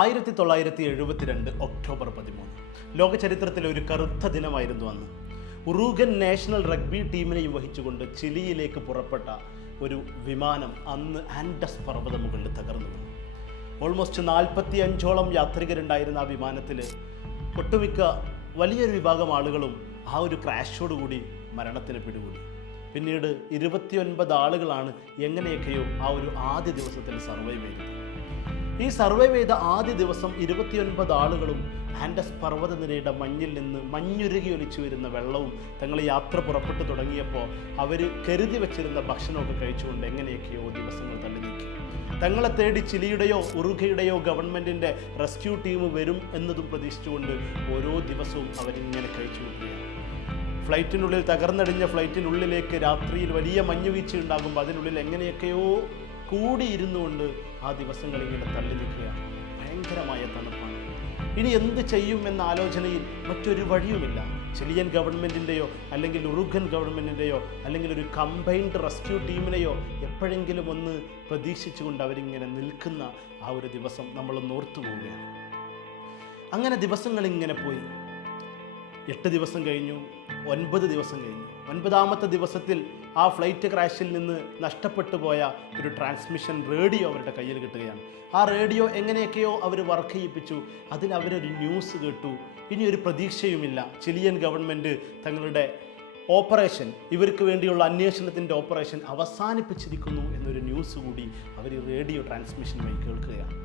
1972 October 13 ലോക ചരിത്രത്തിലെ ഒരു കറുത്ത ദിനമായിരുന്നു അന്ന്. ഉറുഗൻ നാഷണൽ റഗ്ബി ടീമിനെയും വഹിച്ചുകൊണ്ട് ചിലിയിലേക്ക് പുറപ്പെട്ട ഒരു വിമാനം അന്ന് ആൻഡസ് പർവ്വതമുകളിൽ തകർന്നു വീണു. ഓൾമോസ്റ്റ് 45ഓളം യാത്രികരുണ്ടായിരുന്ന ആ വിമാനത്തിൽ ഒട്ടുമിക്ക വലിയൊരു വിഭാഗം ആളുകളും ആ ഒരു ക്രാഷോടുകൂടി മരണത്തിന് പിടികൂടി. പിന്നീട് 29 ആളുകളാണ് എങ്ങനെയൊക്കെയോ ആ ഒരു ആദ്യ ദിവസത്തിൽ സർവൈവ് ചെയ്തത്. ഈ സർവൈവ് ചെയ്ത ആദ്യ ദിവസം 29 ആളുകളും ആൻഡസ് പർവ്വതനിരയുടെ മഞ്ഞിൽ നിന്ന് മഞ്ഞുരുകി ഒലിച്ചു വരുന്ന വെള്ളവും തങ്ങൾ യാത്ര പുറപ്പെട്ടു തുടങ്ങിയപ്പോൾ അവർ കരുതി വെച്ചിരുന്ന ഭക്ഷണമൊക്കെ കഴിച്ചുകൊണ്ട് എങ്ങനെയൊക്കെയോ ദിവസങ്ങൾ തള്ളി നീക്കി. തങ്ങളെ തേടി ചിലിയുടെയോ ഉറുഗയുടെയോ ഗവൺമെൻറ്റിൻ്റെ റെസ്ക്യൂ ടീം വരും എന്നതും പ്രതീക്ഷിച്ചുകൊണ്ട് ഓരോ ദിവസവും അവരിങ്ങനെ കഴിച്ചു കൂട്ടുകയാണ്. ഫ്ലൈറ്റിനുള്ളിൽ തകർന്നടിഞ്ഞ ഫ്ലൈറ്റിനുള്ളിലേക്ക് രാത്രിയിൽ വലിയ മഞ്ഞുവീഴ്ച ഉണ്ടാകുമ്പോൾ അതിനുള്ളിൽ എങ്ങനെയൊക്കെയോ കൂടിയിരുന്നുകൊണ്ട് ആ ദിവസങ്ങൾ ഇങ്ങനെ തള്ളി നിൽക്കുകയാണ്. ഭയങ്കരമായ തണുപ്പാണ്. ഇനി എന്ത് ചെയ്യും എന്ന ആലോചനയിൽ മറ്റൊരു വഴിയുമില്ല. ചിലിയൻ ഗവൺമെൻറ്റിൻ്റെയോ അല്ലെങ്കിൽ ഉറുഗൻ ഗവൺമെൻറ്റിൻ്റെയോ അല്ലെങ്കിൽ ഒരു കമ്പൈൻഡ് റെസ്ക്യൂ ടീമിനെയോ എപ്പോഴെങ്കിലും ഒന്ന് പ്രതീക്ഷിച്ചുകൊണ്ട് അവരിങ്ങനെ നിൽക്കുന്ന ആ ഒരു ദിവസം നമ്മളൊന്ന് ഓർത്തു പോവുകയാണ്. അങ്ങനെ ദിവസങ്ങളിങ്ങനെ പോയി. 8 ദിവസം കഴിഞ്ഞു, 9 ദിവസം കഴിഞ്ഞു. 9ാമത്തെ ദിവസത്തിൽ ആ ഫ്ലൈറ്റ് ക്രാഷിൽ നിന്ന് നഷ്ടപ്പെട്ടു പോയ ഒരു ട്രാൻസ്മിഷൻ റേഡിയോ അവരുടെ കയ്യിൽ കിട്ടുകയാണ്. ആ റേഡിയോ എങ്ങനെയൊക്കെയോ അവർ വർക്ക് ചെയ്യിപ്പിച്ചു. അതിൽ അവരൊരു ന്യൂസ് കേട്ടു. ഇനി ഒരു പ്രതീക്ഷയുമില്ല. ചിലിയൻ ഗവൺമെൻറ് തങ്ങളുടെ ഓപ്പറേഷൻ, ഇവർക്ക് വേണ്ടിയുള്ള അന്വേഷണത്തിൻ്റെ ഓപ്പറേഷൻ അവസാനിപ്പിച്ചിരിക്കുന്നു എന്നൊരു ന്യൂസ് കൂടി അവർ റേഡിയോ ട്രാൻസ്മിഷൻ വഴി കേൾക്കുകയാണ്.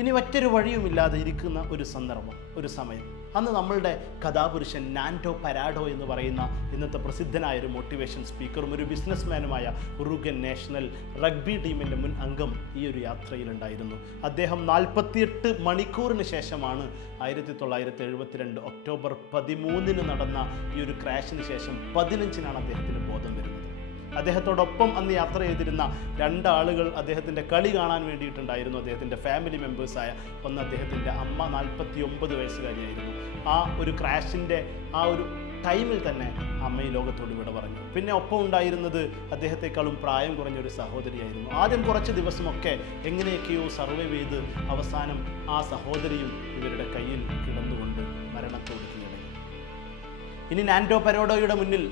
ഇനി മറ്റൊരു വഴിയുമില്ലാതെ ഇരിക്കുന്ന ഒരു സന്ദർഭം, ഒരു സമയം. അന്ന് നമ്മളുടെ കഥാപുരുഷൻ നാൻഡോ പരാഡോ എന്ന് പറയുന്ന ഇന്നത്തെ പ്രസിദ്ധനായൊരു മോട്ടിവേഷൻ സ്പീക്കറും ഒരു ബിസിനസ്മാനുമായ ഉറുഗൻ നാഷണൽ റഗ്ബി ടീമിൻ്റെ മുൻ അംഗം ഈ ഒരു യാത്രയിലുണ്ടായിരുന്നു. അദ്ദേഹം 48 മണിക്കൂറിന് ശേഷമാണ് 1972 ഒക്ടോബർ 13 നടന്ന ഈ ഒരു ക്രാഷിന് ശേഷം 15നാണ് അദ്ദേഹത്തിന് ബോധം വരുന്നത്. അദ്ദേഹത്തോടൊപ്പം അന്ന് യാത്ര ചെയ്തിരുന്ന 2 ആളുകൾ അദ്ദേഹത്തിൻ്റെ കളി കാണാൻ വേണ്ടിയിട്ടുണ്ടായിരുന്നു. അദ്ദേഹത്തിൻ്റെ ഫാമിലി മെമ്പേഴ്സായ ഒന്ന് അദ്ദേഹത്തിൻ്റെ അമ്മ, 49 വയസ്സുകാരിയായിരുന്നു. ആ ഒരു ക്രാഷിൻ്റെ ആ ഒരു ടൈമിൽ തന്നെ അമ്മ ഈ ലോകത്തോട് വിട പറഞ്ഞു. പിന്നെ ഒപ്പം ഉണ്ടായിരുന്നത് അദ്ദേഹത്തെക്കാളും പ്രായം കുറഞ്ഞൊരു സഹോദരിയായിരുന്നു. ആദ്യം കുറച്ച് ദിവസമൊക്കെ എങ്ങനെയൊക്കെയോ സർവൈവ് ചെയ്ത് അവസാനം ആ സഹോദരിയും ഇവരുടെ കയ്യിൽ കിടന്നുകൊണ്ട് മരണത്തോട് കീഴടങ്ങി. ഇനി നാൻഡോ പരാഡോയുടെ മുന്നിൽ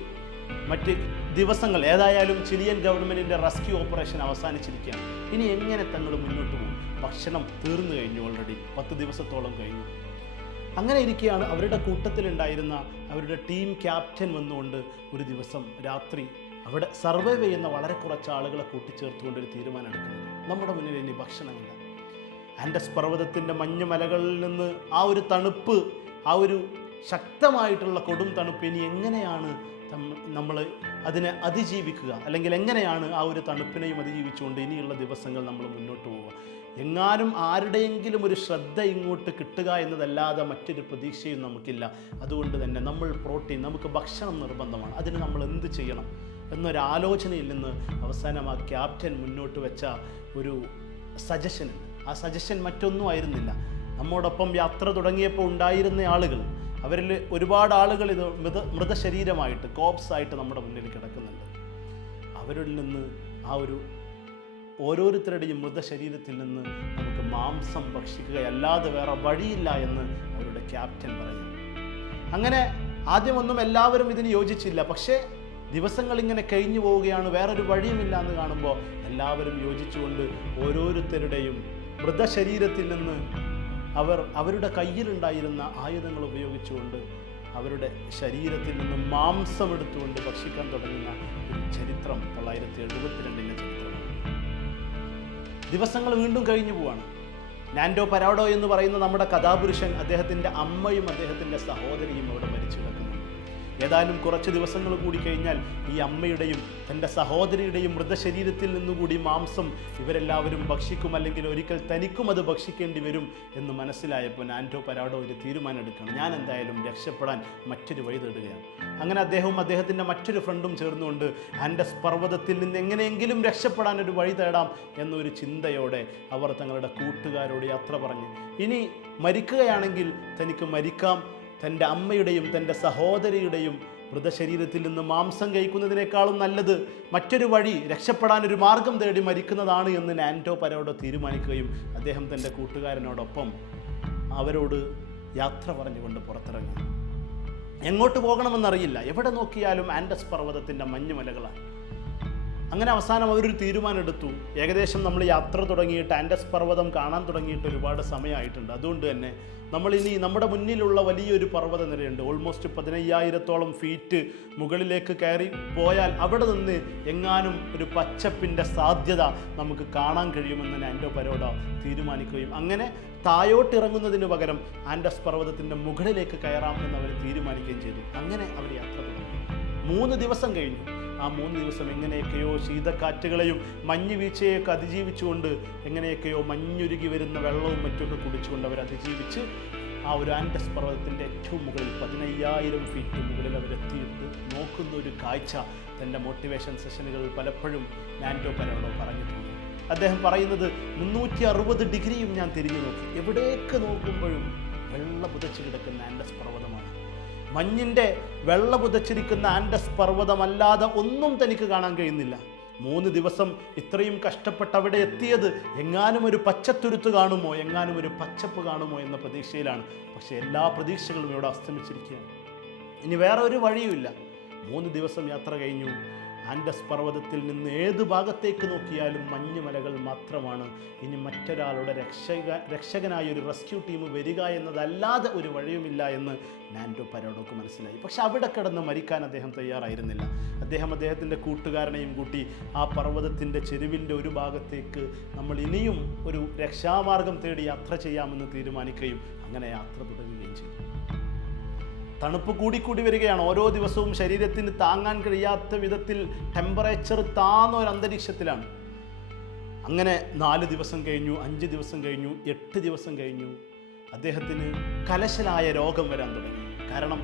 മറ്റ് ദിവസങ്ങൾ, ഏതായാലും ചിലിയൻ ഗവൺമെൻറ്റിൻ്റെ റെസ്ക്യൂ ഓപ്പറേഷൻ അവസാനിച്ചിരിക്കുകയാണ്. ഇനി എങ്ങനെ തങ്ങൾ മുന്നോട്ട് പോകും? ഭക്ഷണം തീർന്നു കഴിഞ്ഞു, ഓൾറെഡി 10 ദിവസത്തോളം കഴിഞ്ഞു. അങ്ങനെ ഇരിക്കുകയാണ് അവരുടെ കൂട്ടത്തിലുണ്ടായിരുന്ന അവരുടെ ടീം ക്യാപ്റ്റൻ വന്നുകൊണ്ട് ഒരു ദിവസം രാത്രി അവിടെ സർവൈവ് ചെയ്യുന്ന വളരെ കുറച്ച് ആളുകളെ കൂട്ടിച്ചേർത്തുകൊണ്ട് ഒരു തീരുമാനം എടുക്കുന്നത്. നമ്മുടെ മുന്നിൽ ഇനി ഭക്ഷണമില്ല. ആൻഡസ് പർവ്വതത്തിൻ്റെ മഞ്ഞുമലകളിൽ നിന്ന് ആ ഒരു തണുപ്പ്, ആ ഒരു ശക്തമായിട്ടുള്ള കൊടും തണുപ്പ്, ഇനി എങ്ങനെയാണ് നമ്മൾ അതിനെ അതിജീവിക്കുക, അല്ലെങ്കിൽ എങ്ങനെയാണ് ആ ഒരു തണുപ്പിനെയും അതിജീവിച്ചുകൊണ്ട് ഇനിയുള്ള ദിവസങ്ങൾ നമ്മൾ മുന്നോട്ട് പോവുക? എങ്ങാനും ആരുടെയെങ്കിലും ഒരു ശ്രദ്ധ ഇങ്ങോട്ട് കിട്ടുക എന്നതല്ലാതെ മറ്റൊരു പ്രതീക്ഷയും നമുക്കില്ല. അതുകൊണ്ട് തന്നെ നമുക്ക് ഭക്ഷണം നിർബന്ധമാണ്. അതിന് നമ്മൾ എന്ത് ചെയ്യണം എന്നൊരാലോചനയിൽ നിന്ന് അവസാനം ആ ക്യാപ്റ്റൻ മുന്നോട്ട് വെച്ച ഒരു സജഷൻ, ആ സജഷൻ മറ്റൊന്നും ആയിരുന്നില്ല. നമ്മോടൊപ്പം യാത്ര തുടങ്ങിയപ്പോൾ ഉണ്ടായിരുന്ന ആളുകൾ, അവരിൽ ഒരുപാട് ആളുകൾ ഇത് മൃതശരീരമായിട്ട്, കോപ്സായിട്ട് നമ്മുടെ മുന്നിൽ കിടക്കുന്നുണ്ട്. അവരിൽ നിന്ന് ആ ഒരു ഓരോരുത്തരുടെയും മൃതശരീരത്തിൽ നിന്ന് നമുക്ക് മാംസം ഭക്ഷിക്കുകയല്ലാതെ വേറെ വഴിയില്ല എന്ന് അവരുടെ ക്യാപ്റ്റൻ പറയുന്നു. അങ്ങനെ ആദ്യമൊന്നും എല്ലാവരും ഇതിന് യോജിച്ചില്ല. പക്ഷേ ദിവസങ്ങൾ ഇങ്ങനെ കഴിഞ്ഞു പോവുകയാണ്, വേറൊരു വഴിയുമില്ല എന്ന് കാണുമ്പോൾ എല്ലാവരും യോജിച്ചുകൊണ്ട് ഓരോരുത്തരുടെയും മൃതശരീരത്തിൽ നിന്ന് അവരുടെ കയ്യിലുണ്ടായിരുന്ന ആയുധങ്ങൾ ഉപയോഗിച്ചുകൊണ്ട് അവരുടെ ശരീരത്തിൽ നിന്ന് മാംസം എടുത്തുകൊണ്ട് ഭക്ഷിക്കാൻ തുടങ്ങുന്ന ഒരു ചരിത്രം 1972 ചരിത്രമാണ്. ദിവസങ്ങൾ വീണ്ടും കഴിഞ്ഞു പോവാണ്. നാൻഡോ പരാഡോ എന്ന് പറയുന്ന നമ്മുടെ കഥാപുരുഷൻ, അദ്ദേഹത്തിൻ്റെ അമ്മയും അദ്ദേഹത്തിൻ്റെ സഹോദരിയും അവിടെ മരിച്ചു കിടക്കുന്നു. ഏതായാലും കുറച്ച് ദിവസങ്ങൾ കൂടി കഴിഞ്ഞാൽ ഈ അമ്മയുടെയും തൻ്റെ സഹോദരിയുടെയും മൃതശരീരത്തിൽ നിന്നുകൂടി മാംസം ഇവരെല്ലാവരും ഭക്ഷിക്കും, അല്ലെങ്കിൽ ഒരിക്കൽ തനിക്കും അത് ഭക്ഷിക്കേണ്ടി വരും എന്ന് മനസ്സിലായപ്പോൾ നാൻഡോ പരാഡോ ഒരു തീരുമാനം എടുക്കണം. ഞാൻ എന്തായാലും രക്ഷപ്പെടാൻ മറ്റൊരു വഴി തേടുകയാണ്. അങ്ങനെ അദ്ദേഹവും അദ്ദേഹത്തിൻ്റെ മറ്റൊരു ഫ്രണ്ടും ചേർന്നുകൊണ്ട് ആൻഡസ് പർവ്വതത്തിൽ നിന്ന് എങ്ങനെയെങ്കിലും രക്ഷപ്പെടാൻ ഒരു വഴി തേടാം എന്നൊരു ചിന്തയോടെ അവർ തങ്ങളുടെ കൂട്ടുകാരോട് യാത്ര പറഞ്ഞു. ഇനി മരിക്കുകയാണെങ്കിൽ തനിക്ക് മരിക്കാം, തൻ്റെ അമ്മയുടെയും തൻ്റെ സഹോദരിയുടെയും മൃതശരീരത്തിൽ നിന്ന് മാംസം കഴിക്കുന്നതിനേക്കാളും നല്ലത് മറ്റൊരു വഴി, രക്ഷപ്പെടാൻ ഒരു മാർഗം തേടി മരിക്കുന്നതാണ് എന്ന് നാൻറ്റോ പരോഡോ തീരുമാനിക്കുകയും അദ്ദേഹം തൻ്റെ കൂട്ടുകാരനോടൊപ്പം അവരോട് യാത്ര പറഞ്ഞുകൊണ്ട് പുറത്തിറങ്ങി. എങ്ങോട്ട് പോകണമെന്നറിയില്ല. എവിടെ നോക്കിയാലും ആൻഡസ് പർവ്വതത്തിൻ്റെ മഞ്ഞുമലകളാണ്. അങ്ങനെ അവസാനം അവരൊരു തീരുമാനമെടുത്തു. ഏകദേശം നമ്മൾ യാത്ര തുടങ്ങിയിട്ട് ആൻഡസ് പർവ്വതം കാണാൻ തുടങ്ങിയിട്ട് ഒരുപാട് സമയമായിട്ടുണ്ട്. അതുകൊണ്ട് തന്നെ നമ്മളിനി നമ്മുടെ മുന്നിലുള്ള വലിയൊരു പർവ്വത നിരയുണ്ട്. ഓൾമോസ്റ്റ് 15,000-ഓളം ഫീറ്റ് മുകളിലേക്ക് കയറി പോയാൽ അവിടെ നിന്ന് എങ്ങാനും ഒരു പച്ചപ്പിൻ്റെ സാധ്യത നമുക്ക് കാണാൻ കഴിയുമെന്ന് നാൻറ്റോ പരോഡോ തീരുമാനിക്കുകയും അങ്ങനെ താഴോട്ടിറങ്ങുന്നതിന് പകരം ആൻഡസ് പർവ്വതത്തിൻ്റെ മുകളിലേക്ക് കയറാം എന്ന് അവർ തീരുമാനിക്കുകയും ചെയ്തു. അങ്ങനെ അവർ യാത്ര തുടങ്ങി. 3 ദിവസം കഴിഞ്ഞു. ആ 3 ദിവസം എങ്ങനെയൊക്കെയോ ശീതക്കാറ്റുകളെയും മഞ്ഞ് വീഴ്ചയൊക്കെ അതിജീവിച്ചുകൊണ്ട് എങ്ങനെയൊക്കെയോ മഞ്ഞുരുകി വരുന്ന വെള്ളവും മറ്റുമൊക്കെ കുടിച്ചുകൊണ്ട് അവർ അതിജീവിച്ച് ആ ഒരു ആൻഡസ് പർവ്വതത്തിൻ്റെ ഏറ്റവും മുകളിൽ 15,000 ഫീറ്റ് മുകളിൽ അവരെത്തിയിട്ട് നോക്കുന്ന ഒരു കാഴ്ച തൻ്റെ മോട്ടിവേഷൻ സെഷനുകളിൽ പലപ്പോഴും നാൻറ്റോ പരോഡോ പറഞ്ഞിട്ടുണ്ട്. അദ്ദേഹം പറയുന്നത് 360 ഡിഗ്രിയും ഞാൻ തിരിഞ്ഞു നോക്കി, എവിടേക്ക് നോക്കുമ്പോഴും വെള്ള പുതച്ച് കിടക്കുന്ന ആൻഡസ് പർവ്വതമാണ്. മഞ്ഞിൻ്റെ വെള്ള പുതച്ചിരിക്കുന്ന ആൻഡസ് പർവ്വതമല്ലാതെ ഒന്നും തനിക്ക് കാണാൻ കഴിയുന്നില്ല. 3 ദിവസം ഇത്രയും കഷ്ടപ്പെട്ട് അവിടെ എത്തിയത് എങ്ങാനും ഒരു പച്ചത്തുരുത്ത് കാണുമോ, എങ്ങാനും ഒരു പച്ചപ്പ് കാണുമോ എന്ന പ്രതീക്ഷയിലാണ്. പക്ഷേ എല്ലാ പ്രതീക്ഷകളും ഇവിടെ അസ്തമിച്ചിരിക്കുകയാണ്. ഇനി വേറെ ഒരു വഴിയുമില്ല. 3 ദിവസം യാത്ര കഴിഞ്ഞു. ആൻഡസ് പർവ്വതത്തിൽ നിന്ന് ഏത് ഭാഗത്തേക്ക് നോക്കിയാലും മഞ്ഞുമലകൾ മാത്രമാണ്. ഇനി മറ്റൊരാളുടെ രക്ഷകനായ ഒരു റെസ്ക്യൂ ടീം വരിക എന്നതല്ലാതെ ഒരു വഴിയുമില്ല എന്ന് നാൻറ്റോ പരോഡോക്ക് മനസ്സിലായി. പക്ഷെ അവിടെ കിടന്ന് മരിക്കാൻ അദ്ദേഹം തയ്യാറായിരുന്നില്ല. അദ്ദേഹത്തിൻ്റെ കൂട്ടുകാരനെയും കൂട്ടി ആ പർവ്വതത്തിൻ്റെ ചെരുവിൻ്റെ ഒരു ഭാഗത്തേക്ക് നമ്മൾ ഇനിയും ഒരു രക്ഷാമാർഗം തേടി യാത്ര ചെയ്യാമെന്ന് തീരുമാനിക്കുകയും അങ്ങനെ യാത്ര തുടരുകയും ചെയ്തു. തണുപ്പ് കൂടിക്കൂടി വരികയാണ്. ഓരോ ദിവസവും ശരീരത്തിന് താങ്ങാൻ കഴിയാത്ത വിധത്തിൽ ടെമ്പറേച്ചർ താന്ന ഒരു അന്തരീക്ഷത്തിലാണ്. അങ്ങനെ 4 ദിവസം കഴിഞ്ഞു, 5 ദിവസം കഴിഞ്ഞു, 8 ദിവസം കഴിഞ്ഞു. അദ്ദേഹത്തിന് കലശലായ രോഗം വരാൻ തുടങ്ങി. കാരണം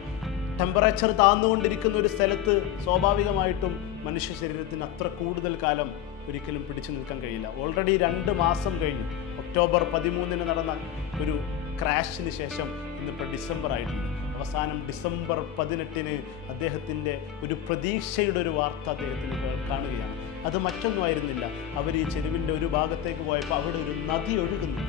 ടെമ്പറേച്ചർ താന്നുകൊണ്ടിരിക്കുന്ന ഒരു സ്ഥലത്ത് സ്വാഭാവികമായിട്ടും മനുഷ്യ ശരീരത്തിന് അത്ര കൂടുതൽ കാലം ഒരിക്കലും പിടിച്ചു നിൽക്കാൻ കഴിയില്ല. ഓൾറെഡി 2 മാസം കഴിഞ്ഞു. ഒക്ടോബർ 13 നടന്ന ഒരു ക്രാഷിന് ശേഷം ഇന്നിപ്പോൾ ഡിസംബർ ആയിട്ടുണ്ട്. അവസാനം ഡിസംബർ 18 അദ്ദേഹത്തിൻ്റെ ഒരു പ്രതീക്ഷയുടെ ഒരു വാർത്ത അദ്ദേഹത്തിന് കാണുകയാണ്. അത് മറ്റൊന്നുമായിരുന്നില്ല. അവർ ഈ ചെരുവിൻ്റെ ഒരു ഭാഗത്തേക്ക് പോയപ്പോൾ അവിടെ ഒരു നദി ഒഴുകുന്നു.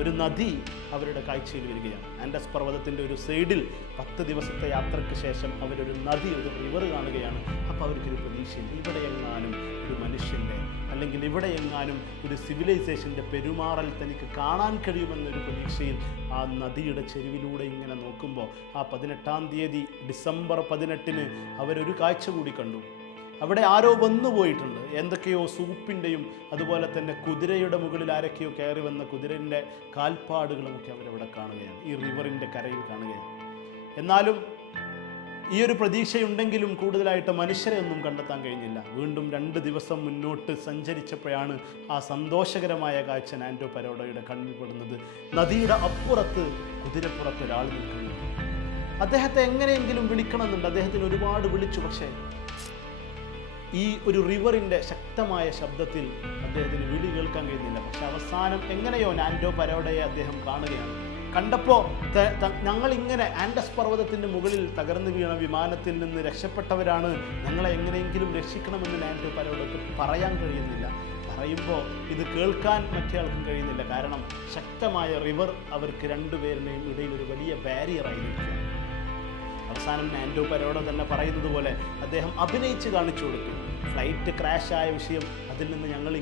ഒരു നദി അവരുടെ കാഴ്ചയിൽ വരികയാണ്. ആൻഡസ് പർവ്വതത്തിൻ്റെ ഒരു സൈഡിൽ 10 ദിവസത്തെ യാത്രയ്ക്ക് ശേഷം അവരൊരു നദി, ഒരു റിവർ കാണുകയാണ്. അപ്പോൾ അവർക്കൊരു പ്രതീക്ഷയിൽ ഇവിടെ എങ്ങാനും ഒരു മനുഷ്യൻ്റെ അല്ലെങ്കിൽ ഇവിടെ എങ്ങാനും ഒരു സിവിലൈസേഷൻ്റെ പെരുമാറൽ തനിക്ക് കാണാൻ കഴിയുമെന്നൊരു പ്രതീക്ഷയിൽ ആ നദിയുടെ ചെരുവിലൂടെ ഇങ്ങനെ നോക്കുമ്പോൾ ആ 18-ാം തീയതി ഡിസംബർ 18 അവരൊരു കാഴ്ച കൂടി കണ്ടു. അവിടെ ആരോ വന്നു പോയിട്ടുണ്ട്. എന്തൊക്കെയോ സൂപ്പിൻ്റെയും അതുപോലെ തന്നെ കുതിരയുടെ മുകളിൽ ആരൊക്കെയോ കയറി വന്ന കുതിരൻ്റെ കാൽപ്പാടുകളുമൊക്കെ അവരവിടെ കാണുകയാണ്. ഈ റിവറിൻ്റെ കരയിൽ കാണുകയാണ്. എന്നാലും ഈ ഒരു പ്രതീക്ഷയുണ്ടെങ്കിലും കൂടുതലായിട്ട് മനുഷ്യരെ ഒന്നും കണ്ടെത്താൻ കഴിഞ്ഞില്ല. വീണ്ടും 2 ദിവസം മുന്നോട്ട് സഞ്ചരിച്ചപ്പോഴാണ് ആ സന്തോഷകരമായ കാഴ്ച നാൻറ്റോ പരോഡോയുടെ കണ്ണിൽ പെടുന്നത്. നദിയുടെ അപ്പുറത്ത് കുതിരപ്പുറത്ത് ഒരാൾ നിൽക്കുന്നു. അദ്ദേഹത്തെ എങ്ങനെയെങ്കിലും വിളിക്കണമെന്നുണ്ട്. അദ്ദേഹത്തിന് ഒരുപാട് വിളിച്ചു. പക്ഷേ ഈ ഒരു റിവറിൻ്റെ ശക്തമായ ശബ്ദത്തിൽ അദ്ദേഹത്തിന് വിളി കേൾക്കാൻ കഴിയുന്നില്ല. പക്ഷെ അവസാനം എങ്ങനെയോ നാൻറ്റോ പരോഡോയെ അദ്ദേഹം കാണുകയാണ്. കണ്ടപ്പോൾ ഞങ്ങളിങ്ങനെ ആൻഡസ് പർവ്വതത്തിൻ്റെ മുകളിൽ തകർന്നു വീണ വിമാനത്തിൽ നിന്ന് രക്ഷപ്പെട്ടവരാണ്, ഞങ്ങളെ എങ്ങനെയെങ്കിലും രക്ഷിക്കണമെന്ന് നാൻറ്റോ പരോഡോക്ക് പറയാൻ കഴിയുന്നില്ല. പറയുമ്പോൾ ഇത് കേൾക്കാൻ മറ്റേയാൾക്കും കഴിയുന്നില്ല. കാരണം ശക്തമായ റിവർ അവർക്ക് 2 പേരുടെയും ഇടയിൽ ഒരു വലിയ ബാരിയറായി നിൽക്കുകയാണ്. അവസാനം നാൻറ്റോ പരോഡോ തന്നെ പറയുന്നത് പോലെ അദ്ദേഹം അഭിനയിച്ച് കാണിച്ചു കൊടുത്തു. ഫ്ലൈറ്റ് ക്രാഷായ വിഷയം, അതിൽ നിന്ന് ഞങ്ങൾ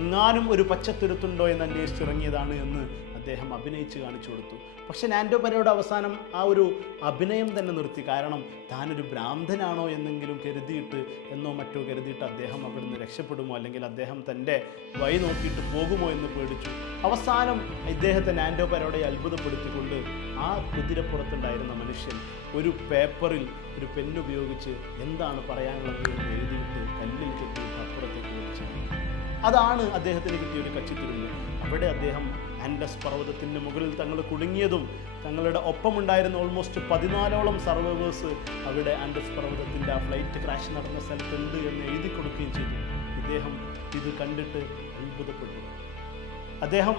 എങ്ങാനും ഒരു പച്ചത്തുരുത്തുണ്ടോ എന്ന് അന്വേഷിച്ചിറങ്ങിയതാണ് എന്ന് അദ്ദേഹം അഭിനയിച്ച് കാണിച്ചു കൊടുത്തു. പക്ഷെ നാൻറ്റോ പരോഡോ അവസാനം ആ ഒരു അഭിനയം തന്നെ നിർത്തി. കാരണം താനൊരു ഭ്രാന്തനാണോ എന്നെങ്കിലും എന്നോ മറ്റോ കരുതിയിട്ട് അദ്ദേഹം അവിടുന്ന് രക്ഷപ്പെടുമോ അല്ലെങ്കിൽ അദ്ദേഹം തൻ്റെ വഴി നോക്കിയിട്ട് പോകുമോ എന്ന് പേടിച്ചു. അവസാനം ഇദ്ദേഹത്തെ നാൻറ്റോ പരോഡോയെ അത്ഭുതപ്പെടുത്തിക്കൊണ്ട് ആ കുതിരപ്പുറത്തുണ്ടായിരുന്ന മനുഷ്യൻ ഒരു പേപ്പറിൽ ഒരു പെന്നുപയോഗിച്ച് എന്താണ് പറയാനുള്ളത് എന്ന് എഴുതിയിട്ട് കല്ലിൽ കെട്ടിയിട്ട് അപ്പുറത്തേക്ക് വിളിച്ചു. അതാണ് അദ്ദേഹത്തിന് കിട്ടിയ ഒരു കച്ചിത്തുരുമ്പ്. അവിടെ അദ്ദേഹം ആൻഡസ് പർവ്വതത്തിൻ്റെ മുകളിൽ തങ്ങൾ കുടുങ്ങിയതും തങ്ങളുടെ ഒപ്പമുണ്ടായിരുന്ന ഓൾമോസ്റ്റ് 14ഓളം സർവൈവേഴ്സ് അവിടെ ആൻഡസ് പർവ്വതത്തിൻ്റെ ആ ഫ്ലൈറ്റ് ക്രാഷ് നടന്ന സ്ഥലത്തുണ്ട് എന്ന് എഴുതി കൊടുക്കുകയും ചെയ്തു. ഇദ്ദേഹം ഇത് കണ്ടിട്ട് അത്ഭുതപ്പെട്ടു. അദ്ദേഹം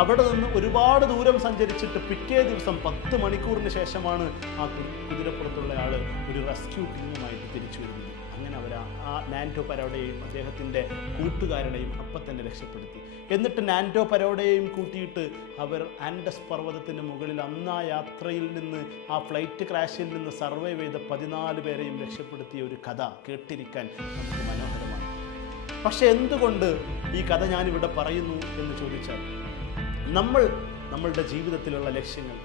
അവിടെ നിന്ന് ഒരുപാട് ദൂരം സഞ്ചരിച്ചിട്ട് പിറ്റേ ദിവസം 10 മണിക്കൂറിന് ശേഷമാണ് ആ കുതിരപ്പുറത്തുള്ള ആൾ ഒരു റെസ്ക്യൂ ടീമുമായിട്ട് തിരിച്ചു വരുന്നത്. അങ്ങനെ അവർ ആ നാൻഡോ പരോഡയെയും അദ്ദേഹത്തിൻ്റെ കൂട്ടുകാരുടെയും അപ്പം തന്നെ രക്ഷപ്പെടുത്തി. എന്നിട്ട് നാൻഡോ പരോഡയെയും കൂട്ടിയിട്ട് അവർ ആൻഡസ് പർവ്വതത്തിന് മുകളിൽ അന്ന് ആ യാത്രയിൽ നിന്ന്, ആ ഫ്ലൈറ്റ് ക്രാഷിൽ നിന്ന് സർവൈവ് ചെയ്ത 14 പേരെയും രക്ഷപ്പെടുത്തിയ ഒരു കഥ കേട്ടിരിക്കാൻ നമുക്ക് മനോഹരമാണ്. പക്ഷെ എന്തുകൊണ്ട് ഈ കഥ ഞാനിവിടെ പറയുന്നു എന്ന് ചോദിച്ചാൽ, നമ്മളുടെ ജീവിതത്തിലുള്ള ലക്ഷ്യങ്ങൾ,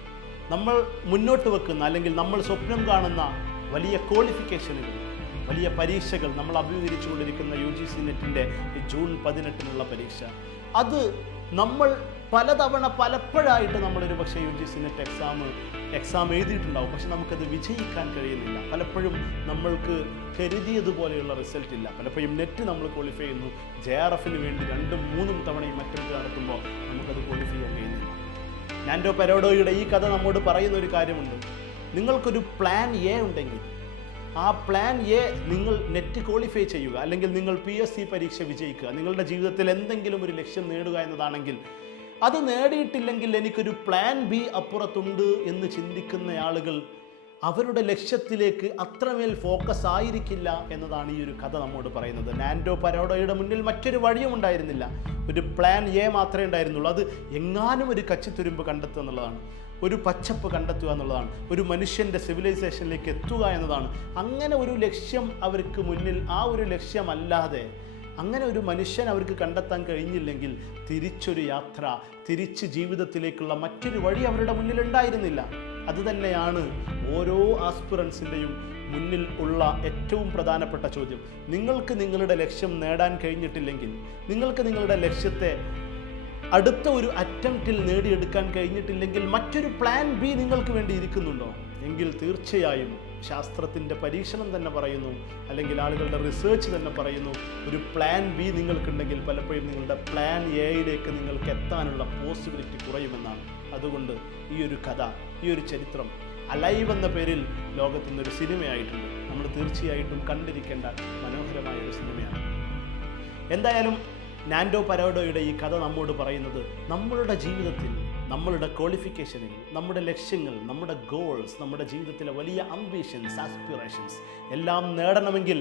നമ്മൾ മുന്നോട്ട് വെക്കുന്ന അല്ലെങ്കിൽ നമ്മൾ സ്വപ്നം കാണുന്ന വലിയ ക്വാളിഫിക്കേഷനുകൾ, വലിയ പരീക്ഷകൾ, നമ്മൾ അഭിമുഖീകരിച്ചുകൊണ്ടിരിക്കുന്ന UGC നെറ്റിൻ്റെ ജൂൺ 18-നുള്ള പരീക്ഷ, അത് നമ്മൾ പലപ്പോഴായിട്ട് നമ്മളൊരു പക്ഷേ UGC നെറ്റ് എക്സാം എഴുതിയിട്ടുണ്ടാവും. പക്ഷെ നമുക്കത് വിജയിക്കാൻ കഴിയുന്നില്ല. പലപ്പോഴും നമ്മൾക്ക് കരുതിയതുപോലെയുള്ള റിസൾട്ട് ഇല്ല. പലപ്പോഴും നെറ്റ് നമ്മൾ ക്വാളിഫൈ ചെയ്യുന്നു, JRFന് വേണ്ടി 2ഉം 3ഉം തവണയും അറ്റംപ്റ്റ് നടത്തുമ്പോൾ നമുക്കത് ക്വാളിഫൈ ചെയ്യാൻ കഴിയുന്നില്ല. നാൻഡോ പരോഡോയുടെ ഈ കഥ നമ്മോട് പറയുന്ന ഒരു കാര്യമുണ്ട്. നിങ്ങൾക്കൊരു പ്ലാൻ എ ഉണ്ടെങ്കിൽ ആ പ്ലാൻ എ നിങ്ങൾ നെറ്റ് ക്വാളിഫൈ ചെയ്യുക, അല്ലെങ്കിൽ നിങ്ങൾ PSC പരീക്ഷ വിജയിക്കുക, നിങ്ങളുടെ ജീവിതത്തിൽ എന്തെങ്കിലും ഒരു ലക്ഷ്യം നേടുക എന്നതാണെങ്കിൽ, അത് നേടിയിട്ടില്ലെങ്കിൽ എനിക്കൊരു പ്ലാൻ ബി അപ്പുറത്തുണ്ട് എന്ന് ചിന്തിക്കുന്ന ആളുകൾ അവരുടെ ലക്ഷ്യത്തിലേക്ക് അത്രമേൽ ഫോക്കസ് ആയിരിക്കില്ല എന്നതാണ് ഈ ഒരു കഥ നമ്മോട് പറയുന്നത്. നാൻഡോ പരോഡോയുടെ മുന്നിൽ മറ്റൊരു വഴിയും ഉണ്ടായിരുന്നില്ല. ഒരു പ്ലാൻ എ മാത്രമേ ഉണ്ടായിരുന്നുള്ളൂ. അത് എങ്ങാനും ഒരു കച്ചിത്തുരുമ്പ് കണ്ടെത്തുക എന്നുള്ളതാണ്, ഒരു പച്ചപ്പ് കണ്ടെത്തുക എന്നുള്ളതാണ്, ഒരു മനുഷ്യൻ്റെ സിവിലൈസേഷനിലേക്ക് എത്തുക എന്നതാണ്. അങ്ങനെ ഒരു ലക്ഷ്യം അവർക്ക് മുന്നിൽ, ആ ഒരു ലക്ഷ്യമല്ലാതെ അങ്ങനെ ഒരു മനുഷ്യൻ അവർക്ക് കണ്ടെത്താൻ കഴിഞ്ഞില്ലെങ്കിൽ തിരിച്ചൊരു യാത്ര, തിരിച്ച് ജീവിതത്തിലേക്കുള്ള മറ്റൊരു വഴി അവരുടെ മുന്നിൽ ഉണ്ടായിരുന്നില്ല. അതുതന്നെയാണ് ഓരോ ആസ്പിറൻസിൻ്റെയും മുന്നിൽ ഉള്ള ഏറ്റവും പ്രധാനപ്പെട്ട ചോദ്യം. നിങ്ങൾക്ക് നിങ്ങളുടെ ലക്ഷ്യം നേടാൻ കഴിഞ്ഞിട്ടില്ലെങ്കിൽ, നിങ്ങൾക്ക് നിങ്ങളുടെ ലക്ഷ്യത്തെ അടുത്ത ഒരു അറ്റംപ്റ്റിൽ നേടിയെടുക്കാൻ കഴിഞ്ഞിട്ടില്ലെങ്കിൽ, മറ്റൊരു പ്ലാൻ ബി നിങ്ങൾക്ക് വേണ്ടി ഇരിക്കുന്നുണ്ടോ എങ്കിൽ തീർച്ചയായും ശാസ്ത്രത്തിൻ്റെ പരീക്ഷണം തന്നെ പറയുന്നു, അല്ലെങ്കിൽ ആളുകളുടെ റിസർച്ച് തന്നെ പറയുന്നു, ഒരു പ്ലാൻ ബി നിങ്ങൾക്കുണ്ടെങ്കിൽ പലപ്പോഴും നിങ്ങളുടെ പ്ലാൻ എയിലേക്ക് നിങ്ങൾക്ക് എത്താനുള്ള പോസിബിലിറ്റി കുറയുമെന്നാണ്. അതുകൊണ്ട് ഈ ഒരു കഥ, ഈ ഒരു ചരിത്രം അലൈവ് എന്ന പേരിൽ ലോകത്തു നിന്നൊരു സിനിമയായിട്ടുണ്ട്. നമ്മൾ തീർച്ചയായിട്ടും കണ്ടിരിക്കേണ്ട മനോഹരമായ ഒരു സിനിമയാണ്. എന്തായാലും നാൻഡോ പരോഡോയുടെ ഈ കഥ നമ്മോട് പറയുന്നത്, നമ്മളുടെ ജീവിതത്തിൽ നമ്മളുടെ ക്വാളിഫിക്കേഷനുകൾ, നമ്മുടെ ലക്ഷ്യങ്ങൾ, നമ്മുടെ ഗോൾസ്, നമ്മുടെ ജീവിതത്തിലെ വലിയ അംബിഷൻസ്, ആസ്പിറേഷൻസ് എല്ലാം നേടണമെങ്കിൽ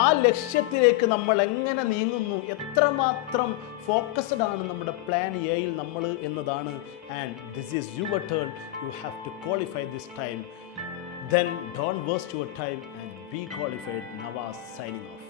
ആ ലക്ഷ്യത്തിലേക്ക് നമ്മൾ എങ്ങനെ നീങ്ങുന്നു, എത്രമാത്രം ഫോക്കസ്ഡ് ആണ് നമ്മുടെ പ്ലാൻ എയിൽ നമ്മൾ എന്നതാണ്. And this is your turn, you have to qualify this time. Then don't waste your time and be qualified. Nawaz signing off.